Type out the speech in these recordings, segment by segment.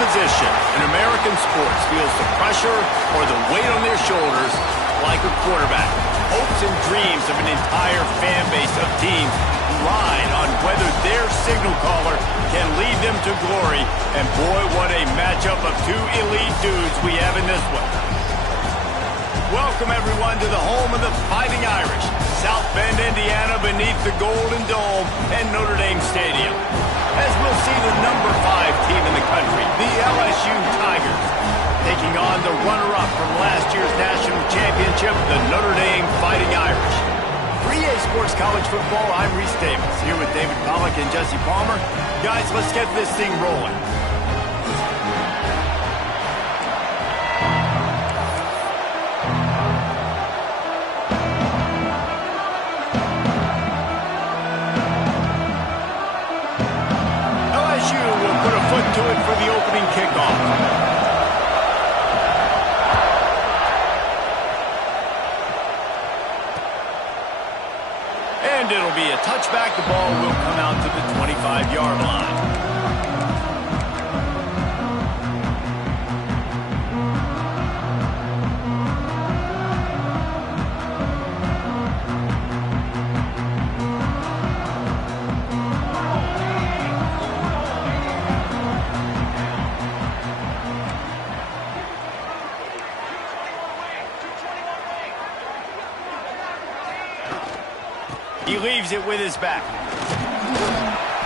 position in American sports feels the pressure or the weight on their shoulders like a quarterback. Hopes and dreams of an entire fan base of teams ride on whether their signal caller can lead them to glory. And boy, what a matchup of two elite dudes we have in this one. Welcome, everyone, to the home of the Fighting Irish, South Bend, Indiana, beneath the Golden Dome and Notre Dame Stadium. As we'll see the number 5 team in the country, the LSU Tigers, taking on the runner-up from last year's national championship, the Notre Dame Fighting Irish. 3A Sports College Football, I'm Reese Davis, here with David Pollack and Jesse Palmer. Guys, let's get this thing rolling. To it for the opening kickoff. And it'll be a touchback. The ball will come out to the 25-yard line. He leaves it with his back.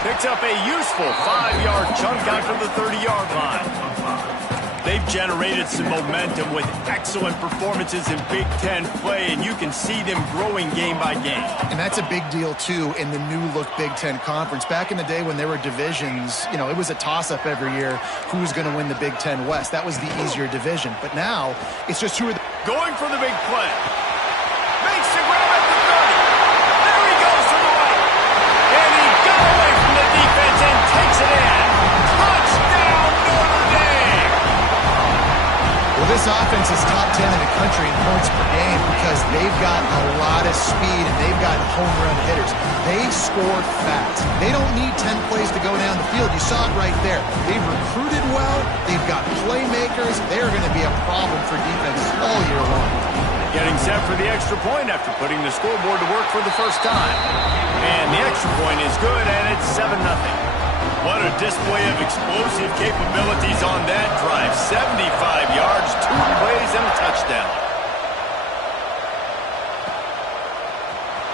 Picks up a useful 5-yard chunk out to the 30-yard line. They've generated some momentum with excellent performances in Big Ten play, and you can see them growing game by game. And that's a big deal, too, in the new-look Big Ten Conference. Back in the day when there were divisions, you know, it was a toss-up every year who was going to win the Big Ten West. That was the easier division. But now, it's just who are going for the big play. Makes the grab at the 30. There he goes to the right. And he got away from the defense and takes it in. Touchdown, Notre Dame! Well, this offense is top 10 in the country in points per game because they've got a lot of speed and they've got home run hitters. They score fast. They don't need 10 plays to go down the field. You saw it right there. They've recruited well. They've got playmakers. They're going to be a problem for defense all year long. Getting set for the extra point after putting the scoreboard to work for the first time. And the extra point is good, and it's 7-0. What a display of explosive capabilities on that drive. 75 yards, 2 plays, and a touchdown.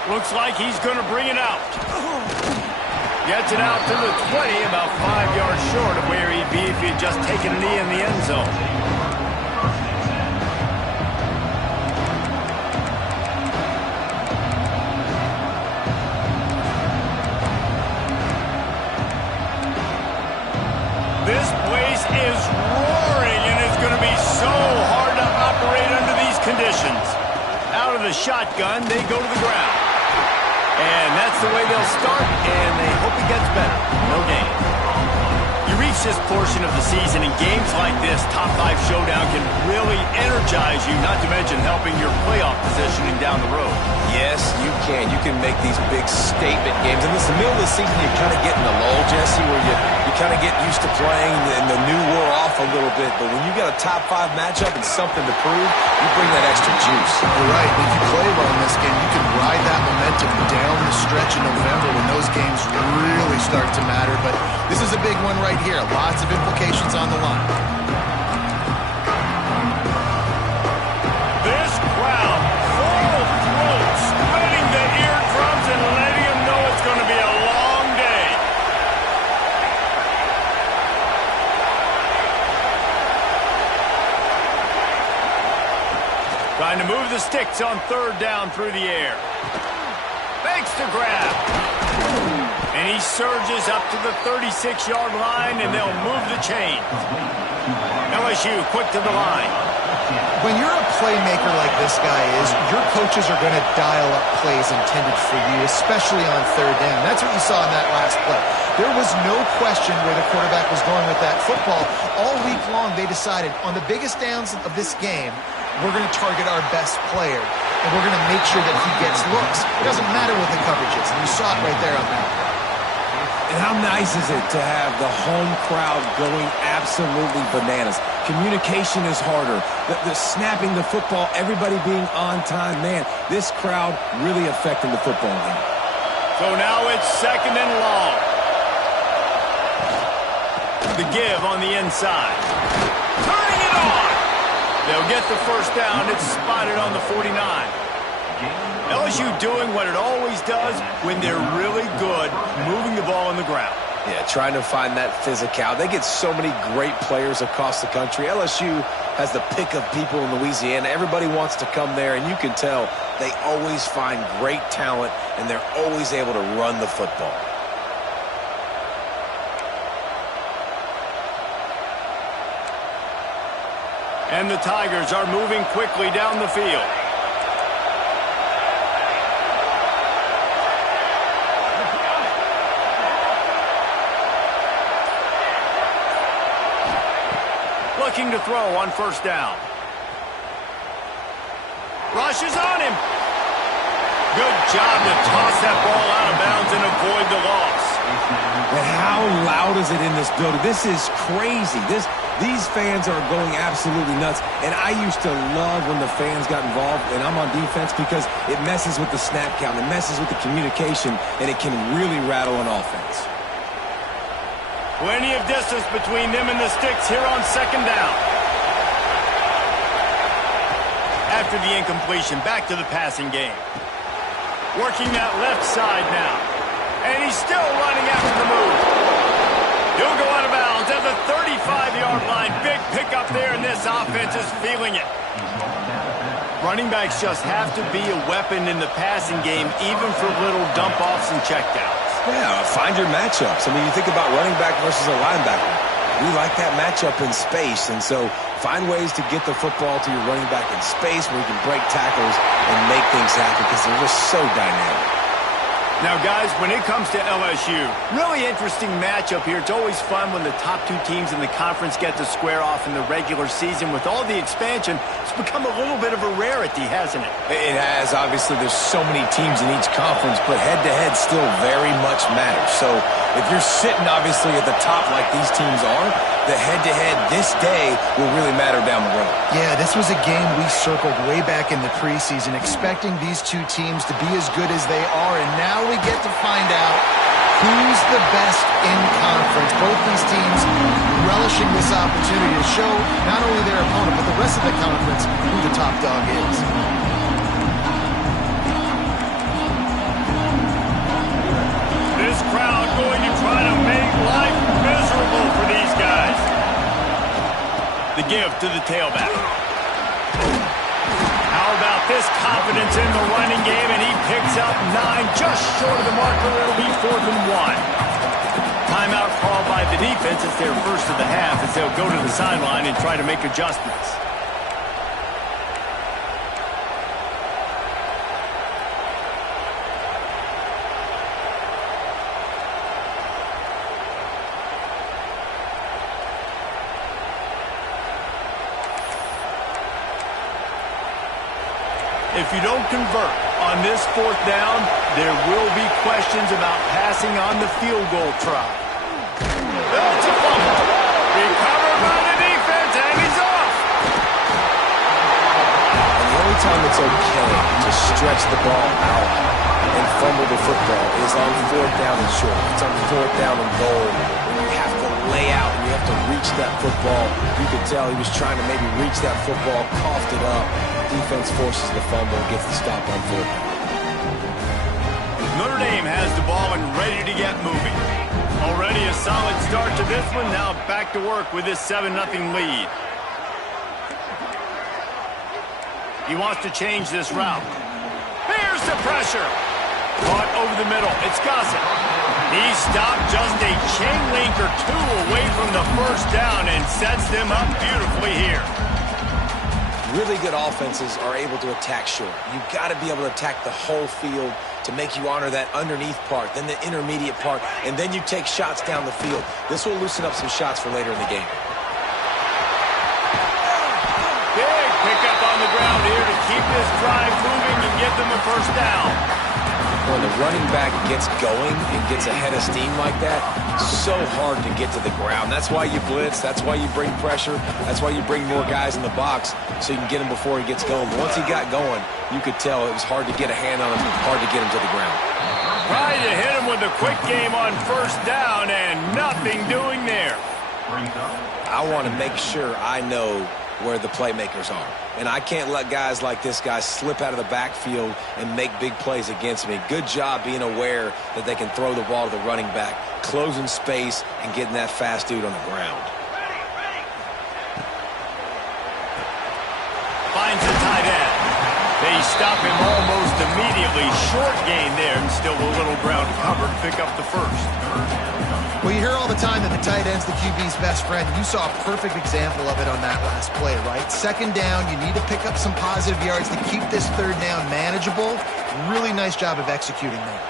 Looks like he's going to bring it out. Gets it out to the 20, about 5 yards short of where he'd be if he'd just taken a knee in the end zone. This place is roaring, and it's going to be so hard to operate under these conditions. Out of the shotgun, they go to the ground. And that's the way they'll start, and they hope it gets better. No gain. You reach this portion of the season, and games like this, top 5 showdown, can really energize you, not to mention helping your playoff positioning down the road. Yes, you can. You can make these big statement games. And this is the middle of the season, you kind of get in the lull, Jesse, where you kind of get used to playing and the new wear off a little bit. But when you got a top 5 matchup and something to prove, you bring that extra juice. You're right. If you play well in this game, you can ride that momentum down the stretch in November when those games really start to matter. But this is a big one right here. Lots of implications on the line. This crowd, full throat, spreading the eardrums and letting them know it's going to be a long day. Trying to move the sticks on 3rd down through the air. Fakes the grab. And he surges up to the 36-yard line, and they'll move the chain. LSU quick to the line. When you're a playmaker like this guy is, your coaches are going to dial up plays intended for you, especially on 3rd down. That's what you saw in that last play. There was no question where the quarterback was going with that football. All week long, they decided on the biggest downs of this game, we're going to target our best player, and we're going to make sure that he gets looks. It doesn't matter what the coverage is, and you saw it right there on that. And And how nice is it to have the home crowd going absolutely bananas? Communication is harder. The snapping the football, everybody being on time. Man, this crowd really affecting the football game. So now it's 2nd and long. The give on the inside. Turning it on. They'll get the first down. It's spotted on the 49. LSU doing what it always does when they're really good, moving the ball on the ground. Yeah, trying to find that physicality. They get so many great players across the country. LSU has the pick of people in Louisiana. Everybody wants to come there, and you can tell they always find great talent, and they're always able to run the football. And the Tigers are moving quickly down the field. Looking to throw on first down. Rushes on him. Good job to toss that ball out of bounds and avoid the loss. And how loud is it in this building? This is crazy. These fans are going absolutely nuts. And I used to love when the fans got involved, and I'm on defense, because it messes with the snap count, it messes with the communication, and it can really rattle an offense. Plenty of distance between them and the sticks here on 2nd down. After the incompletion, back to the passing game. Working that left side now. And he's still running after the move. He'll go out of bounds at the 35-yard line. Big pickup there, and this offense is feeling it. Running backs just have to be a weapon in the passing game, even for little dump-offs and checkdowns. Yeah, find your matchups. I mean, you think about running back versus a linebacker. We like that matchup in space, and so find ways to get the football to your running back in space where you can break tackles and make things happen, because they're just so dynamic. Now, guys, when it comes to LSU, really interesting matchup here. It's always fun when the top two teams in the conference get to square off in the regular season. With all the expansion, it's become a little bit of a rarity, hasn't it? It has. Obviously, there's so many teams in each conference, but head-to-head still very much matters. So if you're sitting, obviously, at the top like these teams are, the head-to-head this day will really matter down the road. Yeah, this was a game we circled way back in the preseason, expecting these two teams to be as good as they are, and now we get to find out who's the best in conference. Both these teams relishing this opportunity to show not only their opponent, but the rest of the conference who the top dog is. This crowd going to try to make life miserable for these guys. The give to the tailback. How about this confidence in the running game, and he picks up 9, just short of the marker. It'll be 4th and 1. Timeout called by the defense. It's their first of the half, as they'll go to the sideline and try to make adjustments. If you don't convert on this 4th down, there will be questions about passing on the field goal try. It's a fumble. Recovered by the defense, and he's off. And the only time it's okay to stretch the ball out and fumble the football is on 4th down and short. It's on 4th down and goal. When you have to lay out and you have to reach that football, you could tell he was trying to maybe reach that football, coughed it up. Defense forces the fumble, gets the stop on 4th. Notre Dame has the ball and ready to get moving. Already a solid start to this one. Now back to work with this 7-0 lead. He wants to change this route. Here's the pressure. Caught over the middle. It's Gossett. He stopped just a chain link or two away from the first down and sets them up beautifully here. Really good offenses are able to attack short. You've got to be able to attack the whole field to make you honor that underneath part, then the intermediate part, and then you take shots down the field. This will loosen up some shots for later in the game. Big pickup on the ground here to keep this drive moving and get them a first down. when the running back gets going and gets ahead of steam like that, so hard to get to the ground. That's why you blitz. That's why you bring pressure. That's why you bring more guys in the box so you can get him before he gets going. But once he got going, you could tell it was hard to get a hand on him, hard to get him to the ground. Trying to hit him with a quick game on first down and nothing doing there. I want to make sure I know where the playmakers are. And I can't let guys like this guy slip out of the backfield and make big plays against me. Good job being aware that they can throw the ball to the running back, closing space, and getting that fast dude on the ground. Finds the tight end. They stop him almost immediately. Short gain there, and still a little ground to cover to pick up the first. Well, you hear all the time that the tight end's the QB's best friend. You saw a perfect example of it on that last play, right? Second down, you need to pick up some positive yards to keep this third down manageable. Really nice job of executing that.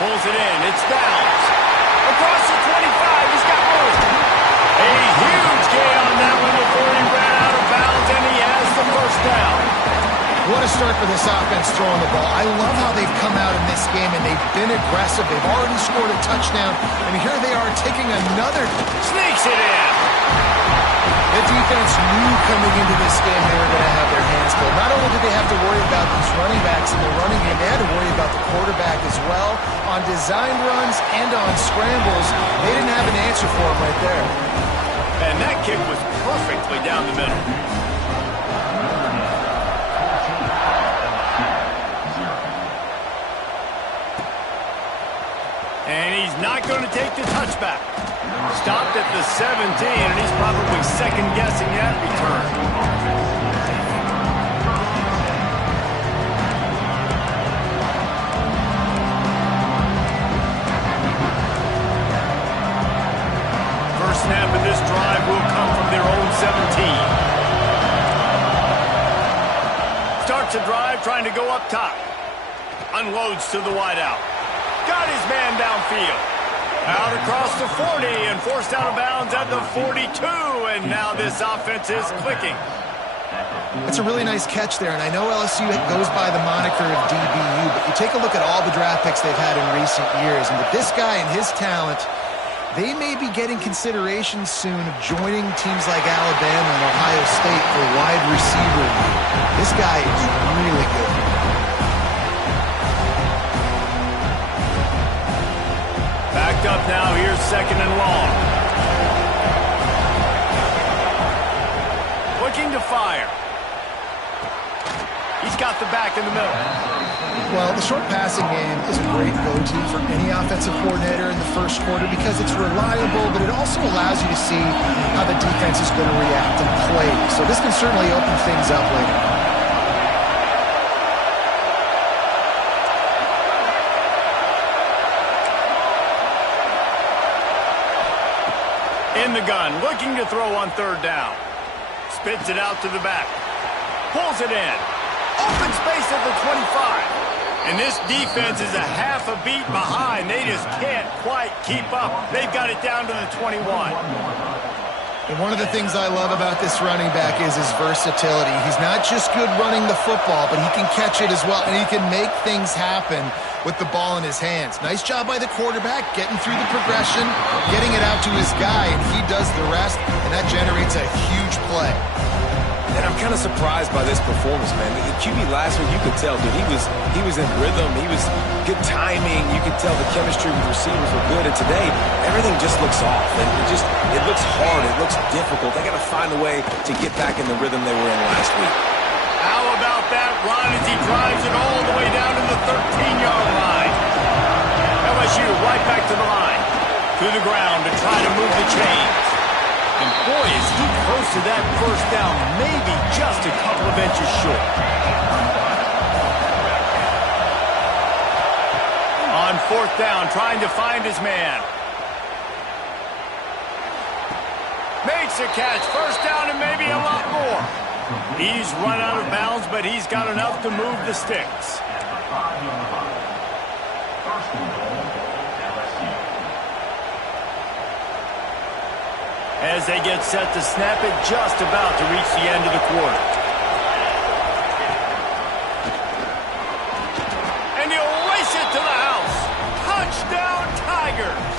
Pulls it in. It's Downs. Across the 25. He's got room. A huge gain on that one before he ran out of bounds, and he has the first down. What a start for this offense throwing the ball. I love how they've come out in this game, and they've been aggressive. They've already scored a touchdown, and here they are taking another. Sneaks it in. The defense knew coming into this game they were going to have their hands full. Not only did they have to worry about these running backs in the running game, they had to worry about the quarterback as well. On designed runs and on scrambles, they didn't have an answer for him right there. And that kick was perfectly down the middle. And he's not going to take the touchback. Stopped at the 17, and he's probably second-guessing that return. First snap of this drive will come from their own 17. Starts a drive trying to go up top. Unloads to the wideout. Got his man downfield. Out across the 40 and forced out of bounds at the 42. And now this offense is clicking. That's a really nice catch there, and I know LSU goes by the moniker of DBU, but you take a look at all the draft picks they've had in recent years, and with this guy and his talent, they may be getting consideration soon of joining teams like Alabama and Ohio State for wide receiver. This guy is really good. Backed up now, here's second and long. Looking to fire. He's got the back in the middle. Well, the short passing game is a great go-to for any offensive coordinator in the first quarter because it's reliable, but it also allows you to see how the defense is going to react and play. So this can certainly open things up later. In the gun, looking to throw on third down. Spits it out to the back. Pulls it in. Open space at the 25. And this defense is a half a beat behind. They just can't quite keep up. They've got it down to the 21. And one of the things I love about this running back is his versatility. He's not just good running the football, but he can catch it as well, and he can make things happen with the ball in his hands. Nice job by the quarterback, getting through the progression, getting it out to his guy, and he does the rest, and that generates a huge play. And I'm kind of surprised by this performance, man. The QB last week, you could tell, dude, he was in rhythm. He was good timing. You could tell the chemistry with receivers were good. And today, everything just looks off. And it looks hard. It looks difficult. They got to find a way to get back in the rhythm they were in last week. How about that run as he drives it all the way down to the 13-yard line? LSU right back to the line. To the ground to try to move the chains. And boy, is he close to that first down, maybe just a couple of inches short. On fourth down, trying to find his man. Makes a catch, first down and maybe a lot more. He's run out of bounds, but he's got enough to move the sticks. as they get set to snap it just about to reach the end of the quarter. And he'll race it to the house. Touchdown, Tigers!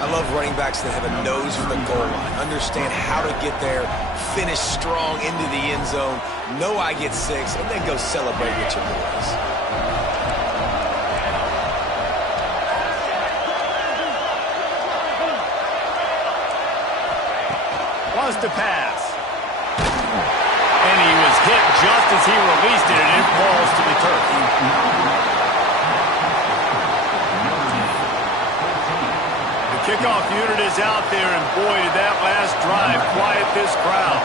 I love running backs that have a nose for the goal line, understand how to get there, finish strong into the end zone, know I get 6, and then go celebrate with your boys. Wants to pass. And he was hit just as he released it, and it falls to the turf. The kickoff unit is out there, and boy, did that last drive quiet this crowd.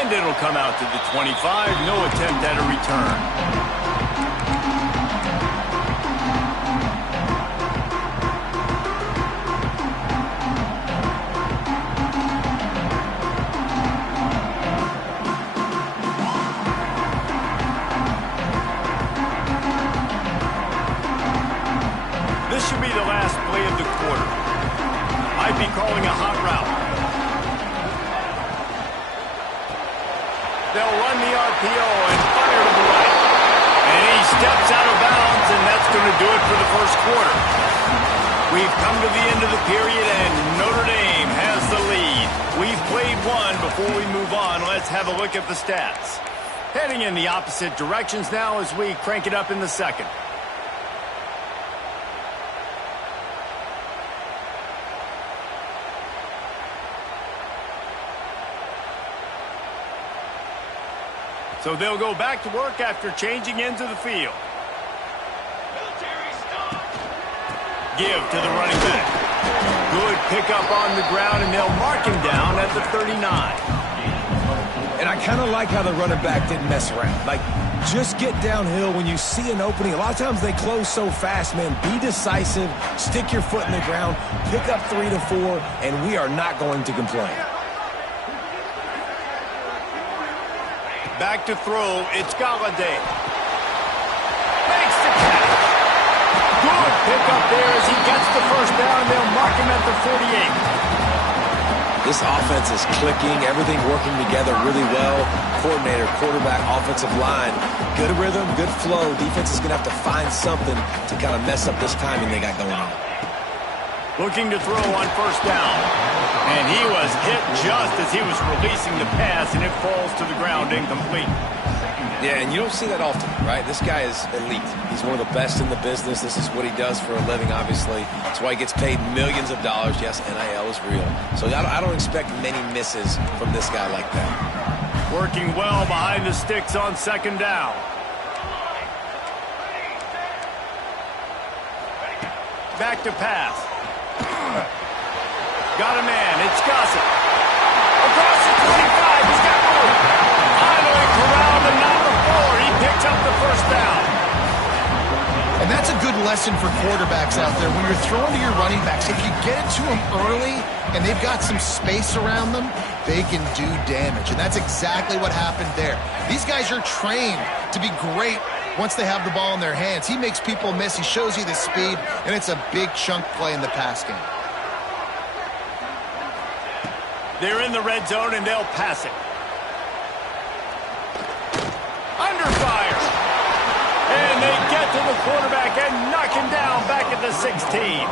And it'll come out to the 25. No attempt at a return. This should be the last play of the quarter. Might be calling a hot route. They'll run the RPO and fire to the right. And he steps out of bounds, and that's going to do it for the first quarter. We've come to the end of the period, and Notre Dame has the lead. We've played one. Before we move on, let's have a look at the stats. Heading in the opposite directions now as we crank it up in the second. So they'll go back to work after changing into the field. Give to the running back. Good pickup on the ground, and they'll mark him down at the 39. And I kind of like how the running back didn't mess around. Like, just get downhill when you see an opening. A lot of times they close so fast, man. Be decisive, stick your foot in the ground, pick up 3 to 4, and we are not going to complain. Back to throw, it's Galladay. Makes the catch. Good pickup there as he gets the first down. They'll mark him at the 48. This offense is clicking, everything working together really well. Coordinator, quarterback, offensive line, good rhythm, good flow. Defense is going to have to find something to kind of mess up this timing they got going on. Looking to throw on first down. And he was hit just as he was releasing the pass, and it falls to the ground incomplete. Yeah, and you don't see that often, right? This guy is elite. He's one of the best in the business. This is what he does for a living, obviously. That's why he gets paid millions of dollars. Yes, NIL is real. So I don't expect many misses from this guy like that. Working well behind the sticks on second down. Back to pass. Got a man. It's Gossett. Across the 25. He's got room. Finally corralled and not before. He picks up the first down. And that's a good lesson for quarterbacks out there. When you're throwing to your running backs, if you get it to them early and they've got some space around them, they can do damage. And that's exactly what happened there. These guys are trained to be great once they have the ball in their hands. He makes people miss. He shows you the speed, and it's a big chunk play in the pass game. They're in the red zone, and they'll pass it. Under fire. And they get to the quarterback and knock him down back at the 16.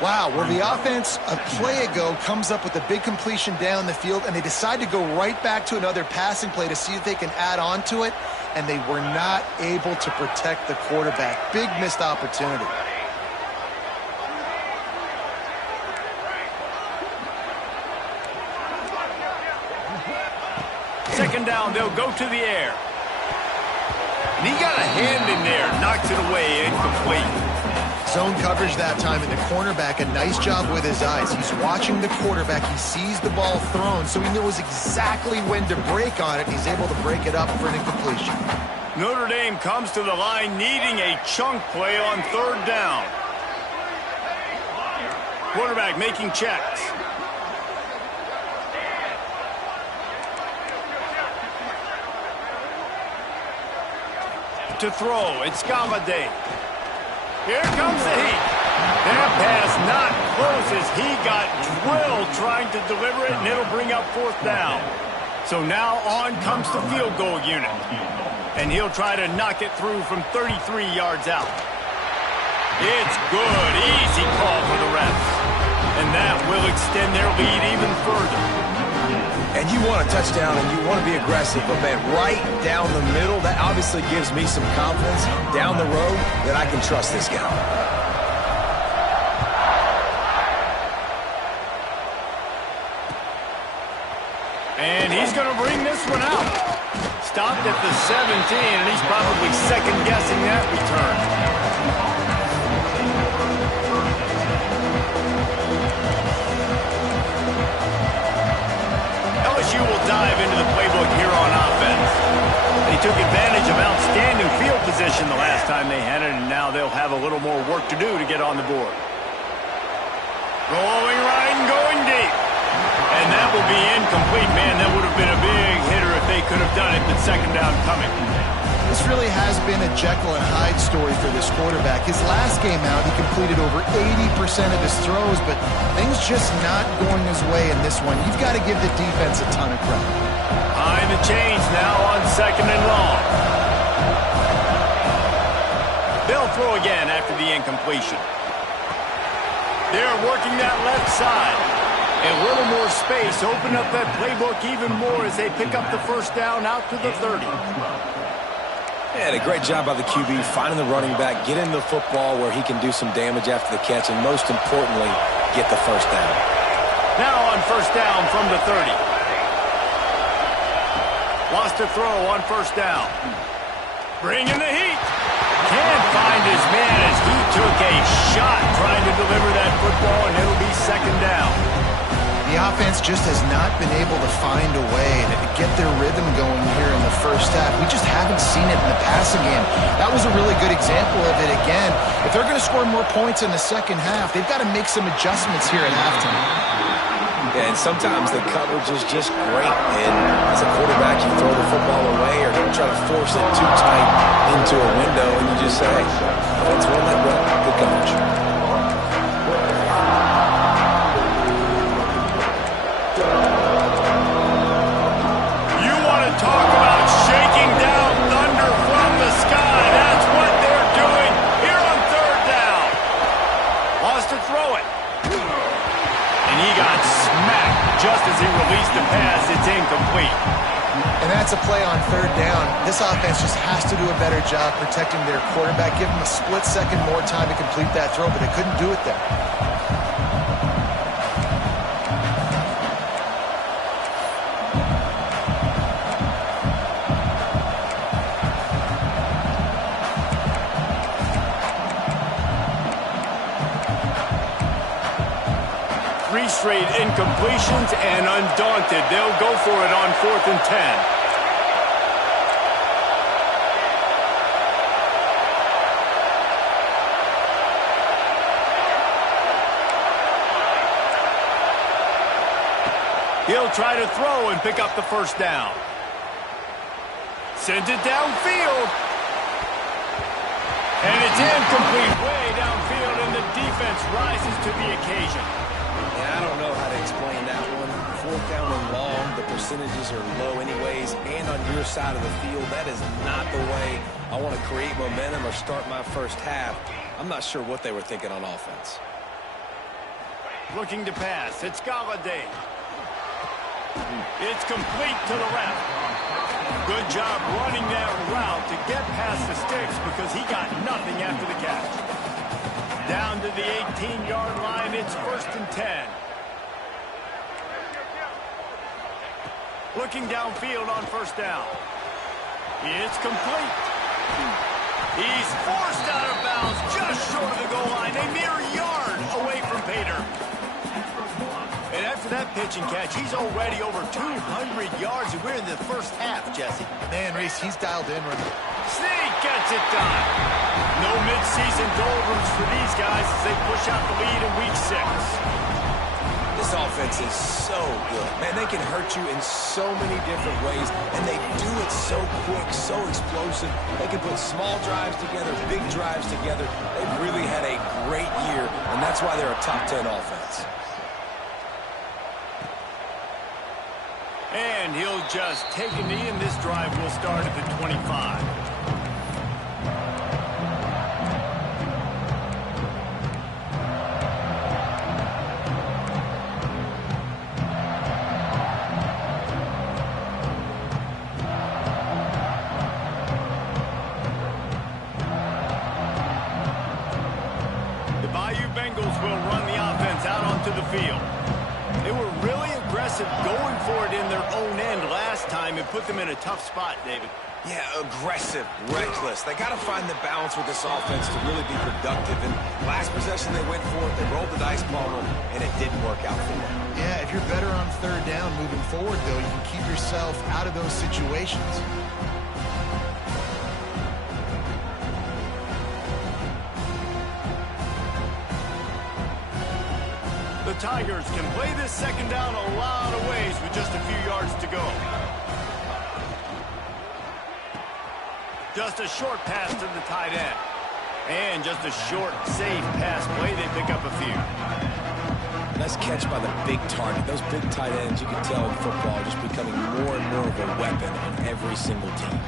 Wow, well, the offense a play ago comes up with a big completion down the field, and they decide to go right back to another passing play to see if they can add on to it, and they were not able to protect the quarterback. Big missed opportunity. Second down, they'll go to the air. And he got a hand in there, knocks it away, incomplete. Zone coverage that time, and the cornerback, a nice job with his eyes. He's watching the quarterback. He sees the ball thrown, so he knows exactly when to break on it. He's able to break it up for an incompletion. Notre Dame comes to the line needing a chunk play on third down. Quarterback making checks. To throw, it's Galladay. Here comes the heat. That pass not close as he got drilled trying to deliver it, and it'll bring up 4th down. So now on comes the field goal unit. And he'll try to knock it through from 33 yards out. It's good. Easy call for the refs. And that will extend their lead even further. And you want a touchdown and you want to be aggressive, but man, right down the middle, that obviously gives me some confidence down the road that I can trust this guy. And he's going to bring this one out. Stopped at the 17, and he's probably second-guessing that return. LSU will dive into the playbook here on offense. They took advantage of outstanding field position the last time they had it, and now they'll have a little more work to do to get on the board. Rolling right and going deep. And that will be incomplete. Man, that would have been a big hitter if they could have done it, but 2nd down coming. This really has been a Jekyll and Hyde story for this quarterback. His last game out, he completed over 80% of his throws, but things just not going his way in this one. You've got to give the defense a ton of credit. Behind the chains now on 2nd and long. They'll throw again after the incompletion. They're working that left side. A little more space, open up that playbook even more as they pick up the 1st down out to the 30. Yeah, a great job by the QB finding the running back, getting the football where he can do some damage after the catch, and most importantly, get the 1st down. Now on 1st down from the 30. Lost a throw on 1st down. Bringing the heat. Can't find his man as he took a shot trying to deliver that football, and it'll be 2nd down. The offense just has not been able to find a way to get their rhythm going here in the 1st half. We just haven't seen it in the passing game. That was a really good example of it again. If they're going to score more points in the 2nd half, they've got to make some adjustments here at halftime. Yeah, and sometimes the coverage is just great. And as a quarterback, you throw the football away or you try to force it too tight into a window, and you just say, hey, offense won't let go. Good coverage. Talk about shaking down thunder from the sky. That's what they're doing here on 3rd down. Lost to throw it. And he got smacked just as he released the pass. It's incomplete. And that's a play on 3rd down. This offense just has to do a better job protecting their quarterback. Give him a split second more time to complete that throw, but they couldn't do it there. Straight incompletions, and undaunted, they'll go for it on 4th and 10. He'll try to throw and pick up the 1st down. Sends it downfield. And it's incomplete way downfield, and the defense rises to the occasion. I don't know how to explain that one. 4th down and long, the percentages are low anyways, and on your side of the field, that is not the way I want to create momentum or start my 1st half. I'm not sure what they were thinking on offense. Looking to pass. It's Galladay. It's complete to the left. Good job running that route to get past the sticks because he got nothing after the catch. Down to the 18-yard line, it's 1st and 10. Looking downfield on 1st down. It's complete. He's forced out of bounds just short of the goal line, a mere yard away from Pater. And after that pitch and catch, he's already over 200 yards, and we're in the 1st half, Jesse. Man, Reese, he's dialed in right now. Sneak gets it done. No midseason doldrums for these guys as they push out the lead in Week 6. This This offense is so good. Man, they can hurt you in so many different ways, and they do it so quick, so explosive. They can put small drives together, big drives together. They've really had a great year, and that's why they're a top 10 offense. And he'll just take a knee, and this drive will start at the 25. The field. They were really aggressive going for it in their own end last time and put them in a tough spot, David. Yeah, aggressive, reckless. They got to find the balance with this offense to really be productive. And last possession they went for it, they rolled the dice ball, and it didn't work out for them. Yeah, if you're better on third down moving forward, though, you can keep yourself out of those situations. The Tigers can play this second down a lot of ways with just a few yards to go. Just a short pass to the tight end. And just a short, safe pass play. They pick up a few. Nice catch by the big target. Those big tight ends, you can tell in football, just becoming more and more of a weapon on every single team.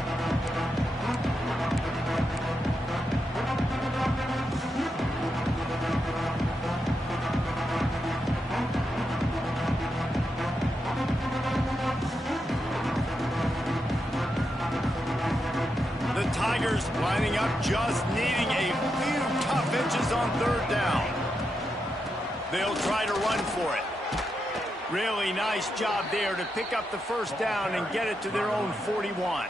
Tigers lining up, just needing a few tough inches on third down. They'll try to run for it. Really nice job there to pick up the first down and get it to their own 41.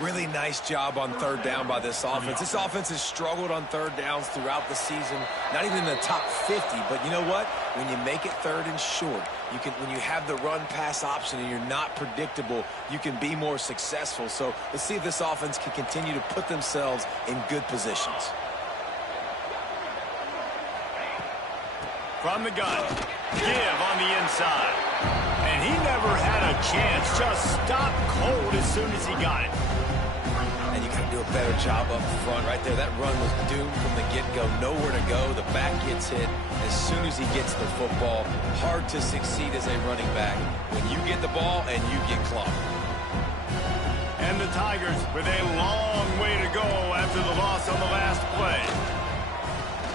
Really nice job on third down by this offense. This offense has struggled on third downs throughout the season, not even in the top 50. But you know what? When you make it third and short, when you have the run-pass option and you're not predictable, you can be more successful. So let's see if this offense can continue to put themselves in good positions. From the gun, give on the inside. And he never had a chance, just stopped cold as soon as he got it. And you got to do a better job up front right there. That run was doomed from the get-go. Nowhere to go. The back gets hit as soon as he gets the football. Hard to succeed as a running back when you get the ball and you get clocked. And the Tigers with a long way to go after the loss on the last play.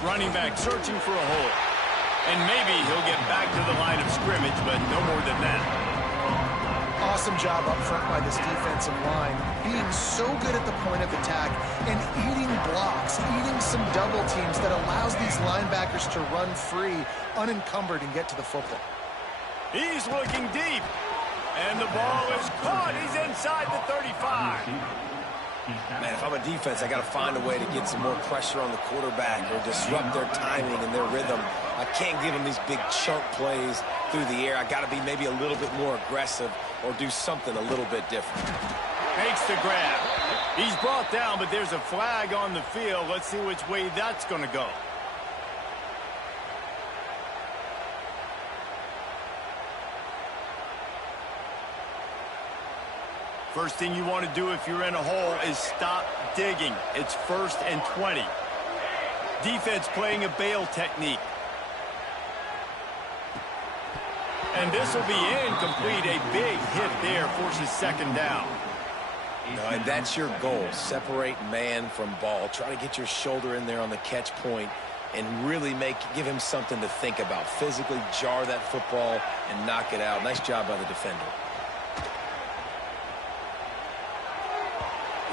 Running back searching for a hole. And maybe he'll get back to the line of scrimmage, but no more than that. Awesome job up front by this defensive line, being so good at the point of attack and eating blocks, eating some double teams that allows these linebackers to run free, unencumbered, and get to the football. He's looking deep, and the ball is caught. He's inside the 35. Man, if I'm a defense, I got to find a way to get some more pressure on the quarterback or disrupt their timing and their rhythm. I can't give them these big chunk plays through the air. I got to be maybe a little bit more aggressive or do something a little bit different. Makes the grab. He's brought down, but there's a flag on the field. Let's see which way that's going to go. First thing you want to do if you're in a hole is stop digging. It's 1st and 20. Defense playing a bail technique. And this will be incomplete. A big hit there forces second down. No, and that's your goal. Separate man from ball. Try to get your shoulder in there on the catch point and really give him something to think about. Physically jar that football and knock it out. Nice job by the defender.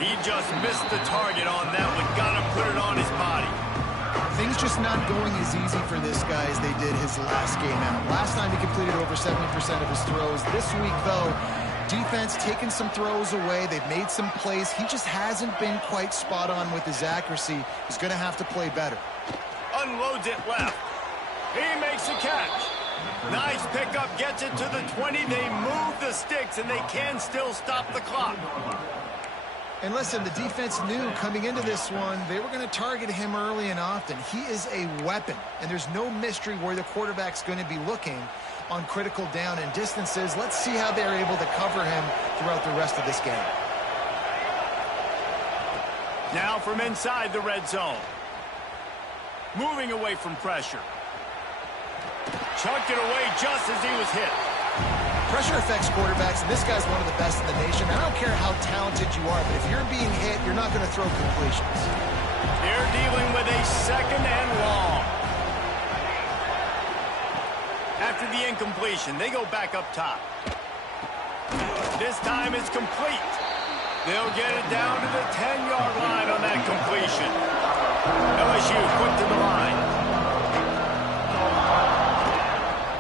He just missed the target on that one. Got to put it on his body. Things just not going as easy for this guy as they did his last game out. Last time he completed over 70% of his throws. This week, though, defense taking some throws away. They've made some plays. He just hasn't been quite spot on with his accuracy. He's going to have to play better. Unloads it left. He makes a catch. Nice pickup, gets it to the 20. They move the sticks, and they can still stop the clock. And listen, the defense knew coming into this one, they were going to target him early and often. He is a weapon, and there's no mystery where the quarterback's going to be looking on critical down and distances. Let's see how they're able to cover him throughout the rest of this game. Now from inside the red zone. Moving away from pressure. Chucked it away just as he was hit. Pressure affects quarterbacks, and this guy's one of the best in the nation. I don't care how talented you are, but if you're being hit, you're not going to throw completions. They're dealing with a second and long. After the incompletion, they go back up top. This time it's complete. They'll get it down to the 10-yard line on that completion. LSU quick to the line.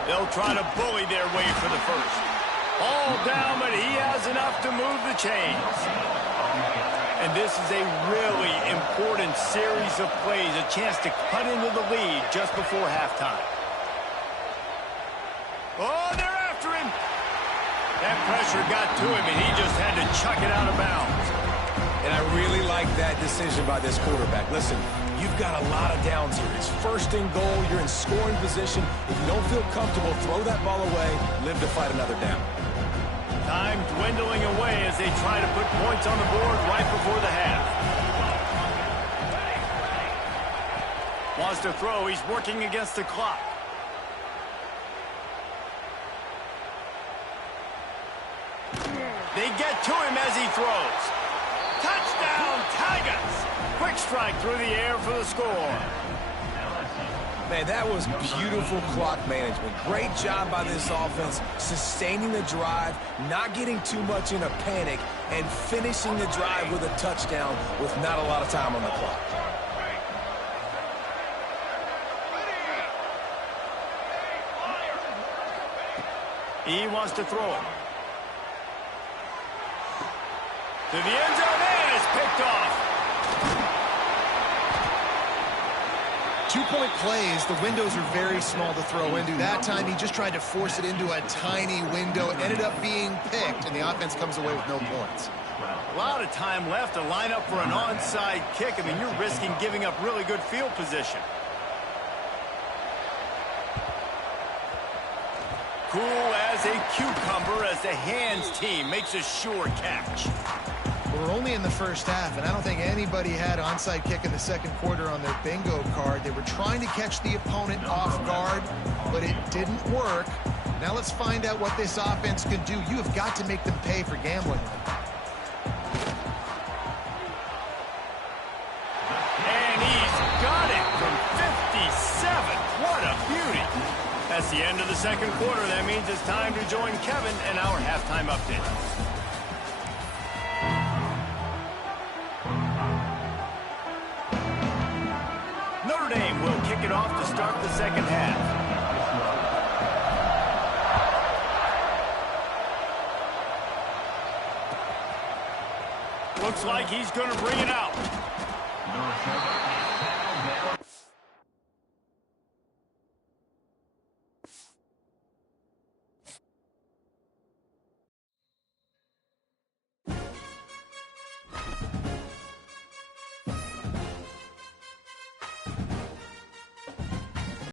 They'll try to bully their way for the first. All down, but he has enough to move the chains. And this is a really important series of plays, a chance to cut into the lead just before halftime. Oh, they're after him. That pressure got to him, and he just had to chuck it out of bounds. And I really like that decision by this quarterback. Listen, you've got a lot of downs here. It's first and goal. You're in scoring position. If you don't feel comfortable, throw that ball away. Live to fight another down. Time dwindling away as they try to put points on the board right before the half. Wants to throw. He's working against the clock. They get to him as he throws. Touchdown, Tigers! Quick strike through the air for the score. Man, that was beautiful clock management. Great job by this offense, sustaining the drive, not getting too much in a panic, and finishing the drive with a touchdown with not a lot of time on the clock. He wants to throw it. To the end zone, and it's picked off. 2-point plays, the windows are very small to throw into. That time, he just tried to force it into a tiny window. It ended up being picked, and the offense comes away with no points. A lot of time left to line up for an onside kick. I mean, you're risking giving up really good field position. Cool as a cucumber as the hands team makes a sure catch. We're only in the first half, and I don't think anybody had onside kick in the second quarter on their bingo card. They were trying to catch the opponent off guard, but it didn't work. Now let's find out what this offense can do. You have got to make them pay for gambling. And he's got it from 57. What a beauty. That's the end of the second quarter. That means it's time to join Kevin in our halftime update. Notre Dame will kick it off to start the second half. Looks like he's going to bring it out.